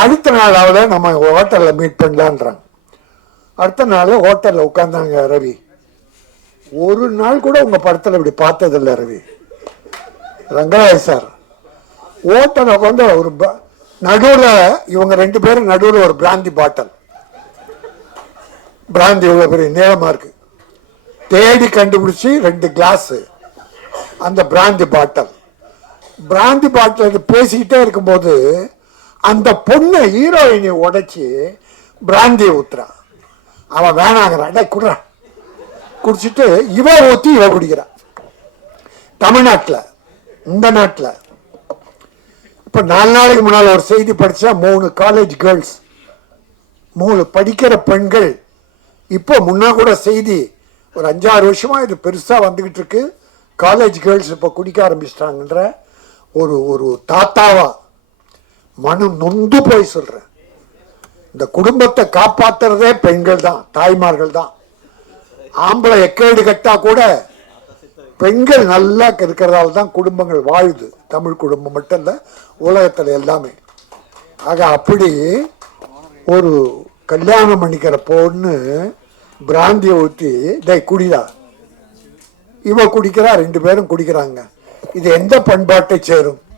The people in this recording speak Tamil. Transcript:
அடுத்த நாளாவது நம்ம ஹோட்டலில் மீட் பண்ணலான்றாங்க. அடுத்த நாள் ஹோட்டலில் உட்காந்தாங்க ரவி. ஒரு நாள் கூட உங்கள் படத்தில் இப்படி பார்த்ததில்லை ரவி. ரங்கராஜ் சார் ஹோட்டலில் உட்காந்து ஒரு நடுவில் இவங்க 2 பேரும் நடுவில் ஒரு பிராந்தி பாட்டில். பிராந்தி இவ்வளோ பெரிய நீளமாக இருக்கு. தேடி கண்டுபிடிச்சி 2 கிளாஸு அந்த பிராந்தி பாட்டில். பிராந்தி பாட்டில் பேசிக்கிட்டே இருக்கும்போது அந்த பொண்ணை ஹீரோயினை உடைச்சி பிராந்தியை ஊத்துறான். அவன் வேணாங்கிறான். டே குடுறா. குடிச்சிட்டு இவ ஊற்றி இவ குடிக்கிறான். தமிழ்நாட்டில், இந்த நாட்டில் இப்போ 4 நாளைக்கு முன்னால் ஒரு செய்தி படித்தா 3 காலேஜ் கேர்ள்ஸ், 3 படிக்கிற பெண்கள். இப்போ முன்னா கூட செய்தி ஒரு 5-6 வருஷமா இது பெருசாக வந்துக்கிட்டு இருக்கு. காலேஜ் கேர்ள்ஸ் இப்போ குடிக்க ஆரம்பிச்சிட்டாங்கன்ற ஒரு தாத்தாவா மனு நொந்து போய் சொல்கிறேன். இந்த குடும்பத்தை காப்பாற்றுறதே பெண்கள் தான், தாய்மார்கள் தான். ஆம்பளை எக்கேடு கட்டா கூட பெண்கள் நல்லா இருக்கிறதால தான் குடும்பங்கள் வாழுது. தமிழ் குடும்பம் மட்டும் இல்லை, உலகத்தில் எல்லாமே. ஆக அப்படி ஒரு கல்யாணம் பண்ணிக்கிற பொண்ணு பிராந்தியை ஊற்றி டே குடிடா, இவ குடிக்கிறா, 2 பேரும் குடிக்கிறாங்க. இது எந்த பண்பாட்டை சேரும்?